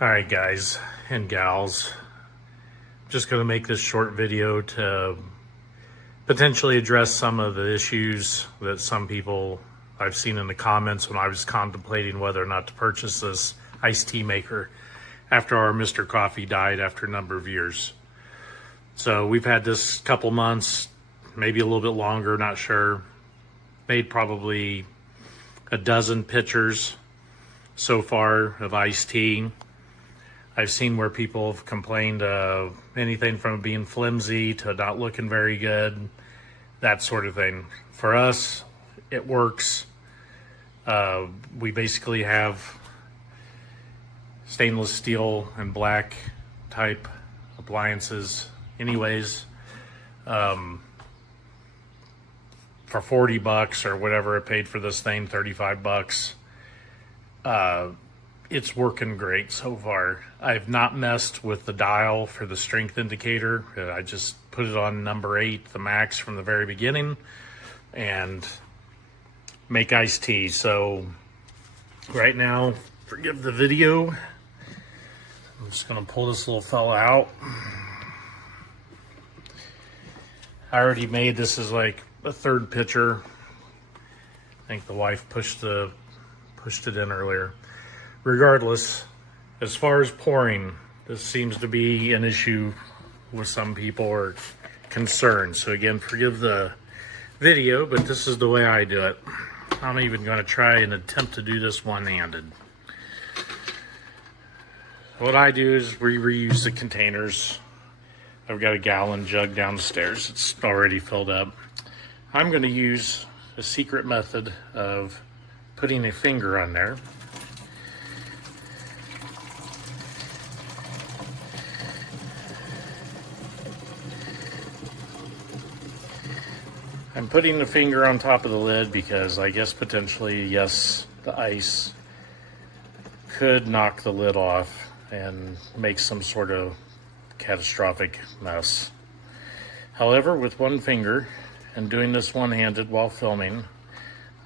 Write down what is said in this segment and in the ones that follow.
Alright guys and gals, just going to make this short video to potentially address some of the issues that some people I've seen in the comments when I was contemplating whether or not to purchase this iced tea maker after our Mr. Coffee died after a number of years. So we've had this couple months, maybe a little bit longer, not sure. Made probably a dozen pitchers so far of iced tea. I've seen where people have complained of anything from being flimsy to not looking very good, that sort of thing. For us, it works. We basically have stainless steel and black type appliances anyways. For 40 bucks or whatever I paid for this thing, 35 bucks. It's working great so far. I've not messed with the dial for the strength indicator. I just put it on number 8, the max from the very beginning, and make iced tea. So right now, forgive the video, I'm just gonna pull this little fella out. I already made this as like a third pitcher. I think the wife pushed it in earlier. Regardless, as far as pouring, this seems to be an issue with some people or concerned. So again, forgive the video, but this is the way I do it. I'm even going to try and attempt to do this one-handed. What I do is we reuse the containers. I've got a gallon jug downstairs. It's already filled up. I'm going to use a secret method of putting a finger on there. I'm putting the finger on top of the lid because I guess potentially, yes, the ice could knock the lid off and make some sort of catastrophic mess. However, with one finger and doing this one-handed while filming,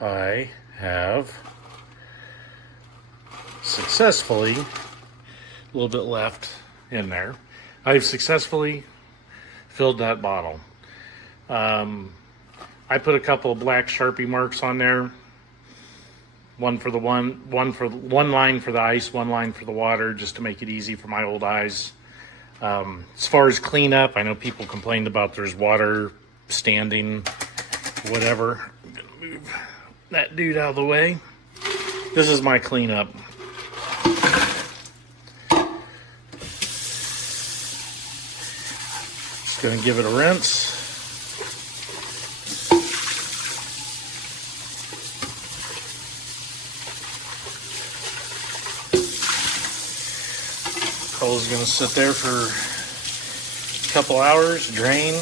I have successfully, a little bit left in there, I've successfully filled that bottle. I put a couple of black Sharpie marks on there. One for one line for the ice, one line for the water, just to make it easy for my old eyes. As far as cleanup, I know people complained about there's water standing, whatever. I'm gonna move that dude out of the way. This is my cleanup. Just gonna give it a rinse. Is going to sit there for a couple hours, drain.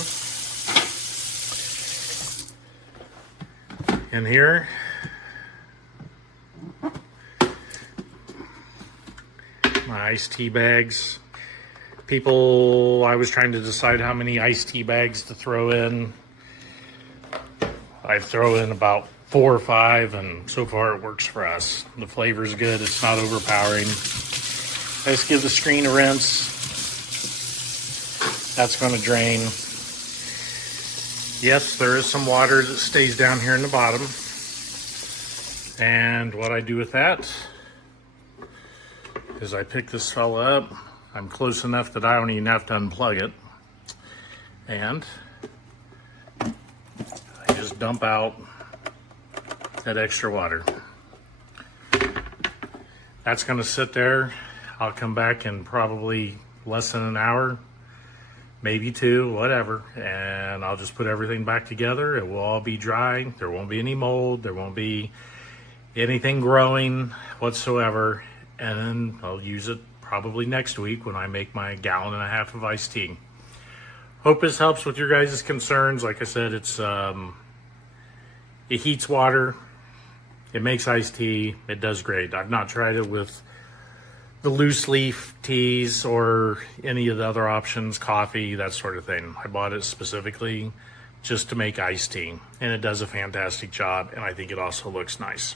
In here, my iced tea bags. I was trying to decide how many iced tea bags to throw in. I throw in about 4 or 5, and so far it works for us. The flavor's good, it's not overpowering. I just give the screen a rinse. That's going to drain. Yes, there is some water that stays down here in the bottom. And what I do with that is I pick this fella up. I'm close enough that I don't even have to unplug it. And I just dump out that extra water. That's going to sit there. I'll come back in probably less than an hour, maybe 2, whatever, and I'll just put everything back together. It will all be dry. There won't be any mold. There won't be anything growing whatsoever, and then I'll use it probably next week when I make my 1.5 gallons of iced tea. Hope this helps with your guys' concerns. Like I said, it heats water. It makes iced tea. It does great. I've not tried it with the loose leaf teas or any of the other options, coffee, that sort of thing. I bought it specifically just to make iced tea, and it does a fantastic job, and I think it also looks nice.